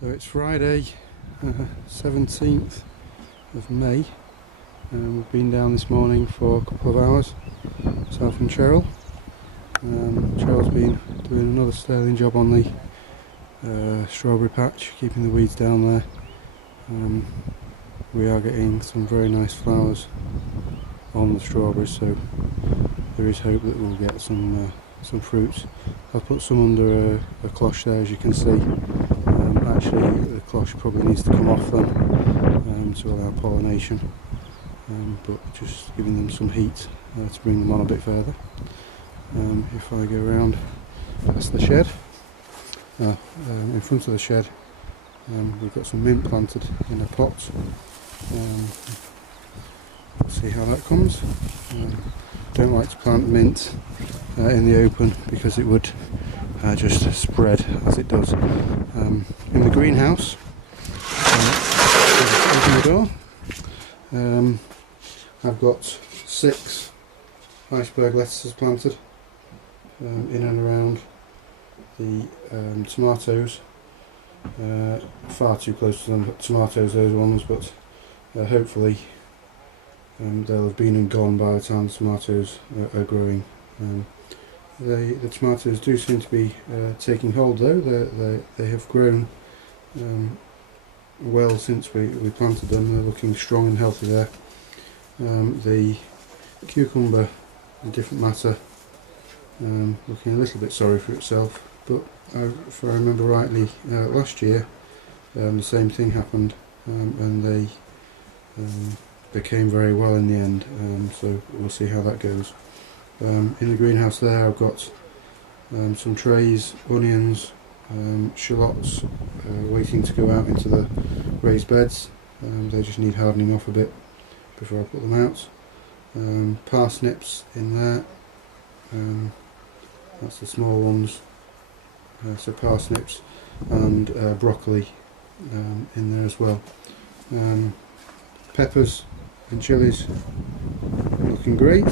So it's Friday, 17th of May, and we've been down this morning for a couple of hours, myself and Cheryl. Cheryl's been doing another sterling job on the strawberry patch, keeping the weeds down there. We are getting some very nice flowers on the strawberries, so there is hope that we'll get some fruits. I've put some under a cloche there, as you can see. Actually, the cloche probably needs to come off then to allow pollination, but just giving them some heat to bring them on a bit further. If I go around past the shed, in front of the shed, we've got some mint planted in a pot. We'll see how that comes. Don't like to plant mint in the open because it would just spread as it does. In the greenhouse, open the door. I've got 6 iceburg lettuces planted in and around the tomatoes. Far too close to the tomatoes, those ones, but hopefully they'll have been and gone by the time the tomatoes are growing. The tomatoes do seem to be taking hold though. They have grown well since we planted them. They're looking strong and healthy there. The cucumber, a different matter, looking a little bit sorry for itself, but if I remember rightly, last year the same thing happened, and they became very well in the end, so we'll see how that goes. In the greenhouse there I've got some trays, onions, shallots waiting to go out into the raised beds. They just need hardening off a bit before I put them out. Parsnips in there, that's the small ones, so parsnips, and broccoli in there as well. Peppers and chilies looking great.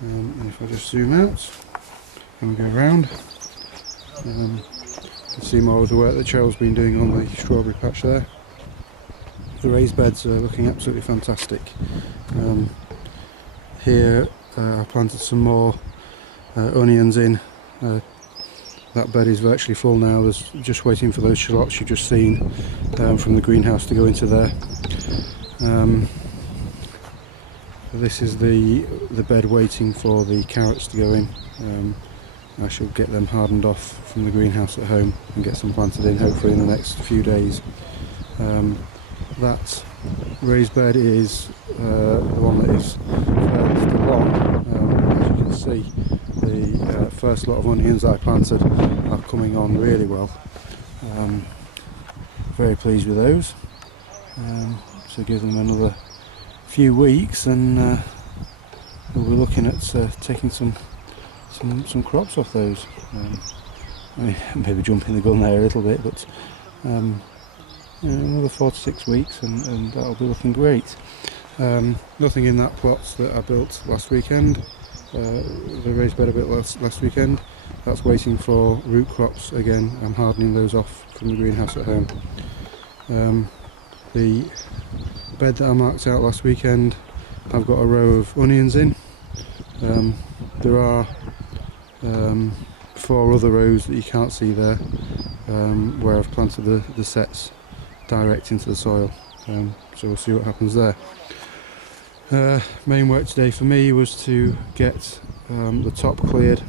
And if I just zoom out and go around, you can see more of the work that Cheryl's been doing on the strawberry patch there. The raised beds are looking absolutely fantastic. Here I planted some more onions in. That bed is virtually full now. There's just waiting for those shallots you've just seen from the greenhouse to go into there. This is the bed waiting for the carrots to go in. I shall get them hardened off from the greenhouse at home and get some planted in hopefully in the next few days. That raised bed is the one that is furthest along. As you can see, the first lot of onions that I planted are coming on really well. Very pleased with those. So give them another few weeks and we'll be looking at taking some crops off those. I mean, maybe jumping the gun there a little bit, but another 4 to 6 weeks and that'll be looking great. Nothing in that plot that I built last weekend, the raised bed I built last weekend. That's waiting for root crops again. I'm hardening those off from the greenhouse at home. The bed that I marked out last weekend, I've got a row of onions in. There are 4 other rows that you can't see there, where I've planted the sets direct into the soil, so we'll see what happens there. Main work today for me was to get the top cleared.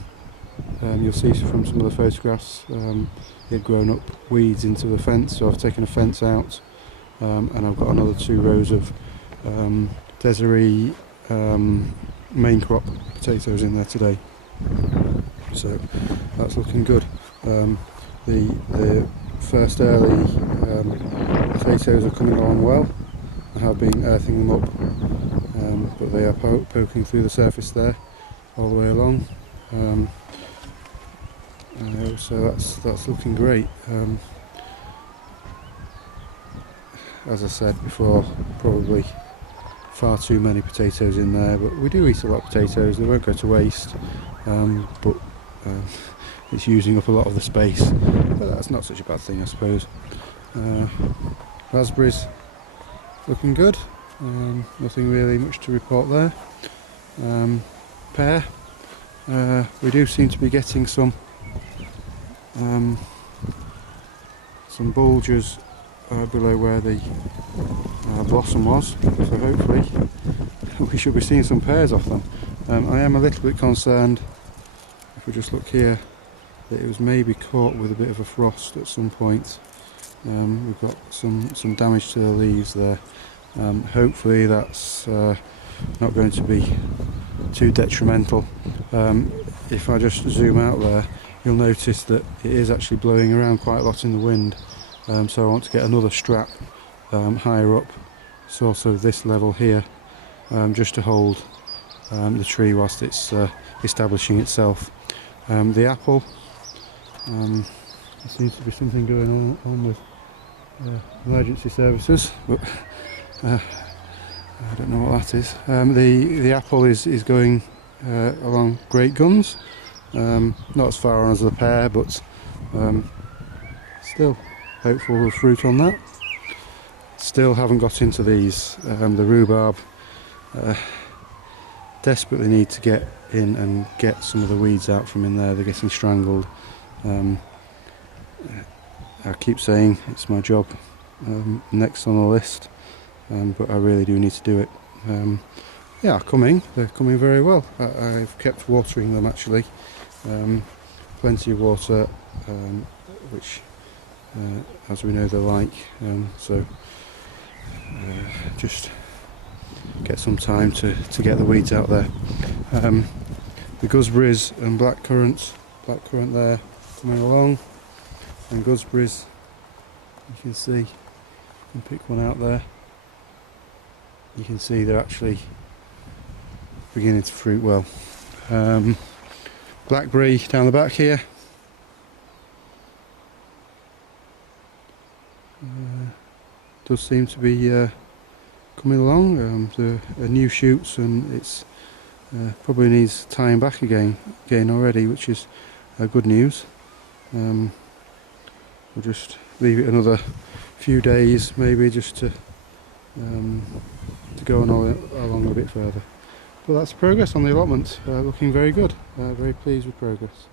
You'll see from some of the photographs it had grown up weeds into the fence, so I've taken a fence out. And I've got another 2 rows of Desiree main crop potatoes in there today, so that's looking good. The first early potatoes are coming along well. I have been earthing them up, but they are poking through the surface there all the way along, so that's looking great. As I said before, probably far too many potatoes in there, but we do eat a lot of potatoes. They won't go to waste, but it's using up a lot of the space, but that's not such a bad thing, I suppose. Raspberries looking good, nothing really much to report there. Pear, we do seem to be getting some bulges below where the blossom was, so hopefully we should be seeing some pears off them. I am a little bit concerned, if we just look here, that it was maybe caught with a bit of a frost at some point. We've got some damage to the leaves there. Hopefully that's not going to be too detrimental. If I just zoom out there, you'll notice that it is actually blowing around quite a lot in the wind, so I want to get another strap higher up, sort of this level here, just to hold the tree whilst it's establishing itself. The apple, there seems to be something going on with emergency services, but I don't know what that is. The apple is going along great guns, not as far on as the pear, but still hopeful of fruit on that. Still haven't got into these. The rhubarb, desperately need to get in and get some of the weeds out from in there. They're getting strangled. I keep saying it's my job next on the list, but I really do need to do it. Yeah, they're coming very well. I've kept watering them actually, plenty of water, which as we know they like, so just get some time to get the weeds out there. The gooseberries and blackcurrant there coming along, and gooseberries, you can see, you can pick one out there, you can see they're actually beginning to fruit well. Blackberry down the back here, does seem to be coming along. The new shoots, and it's probably needs tying back again already, which is good news. We'll just leave it another few days, maybe, just to go on along a bit further. But that's progress on the allotment. Looking very good. Very pleased with progress.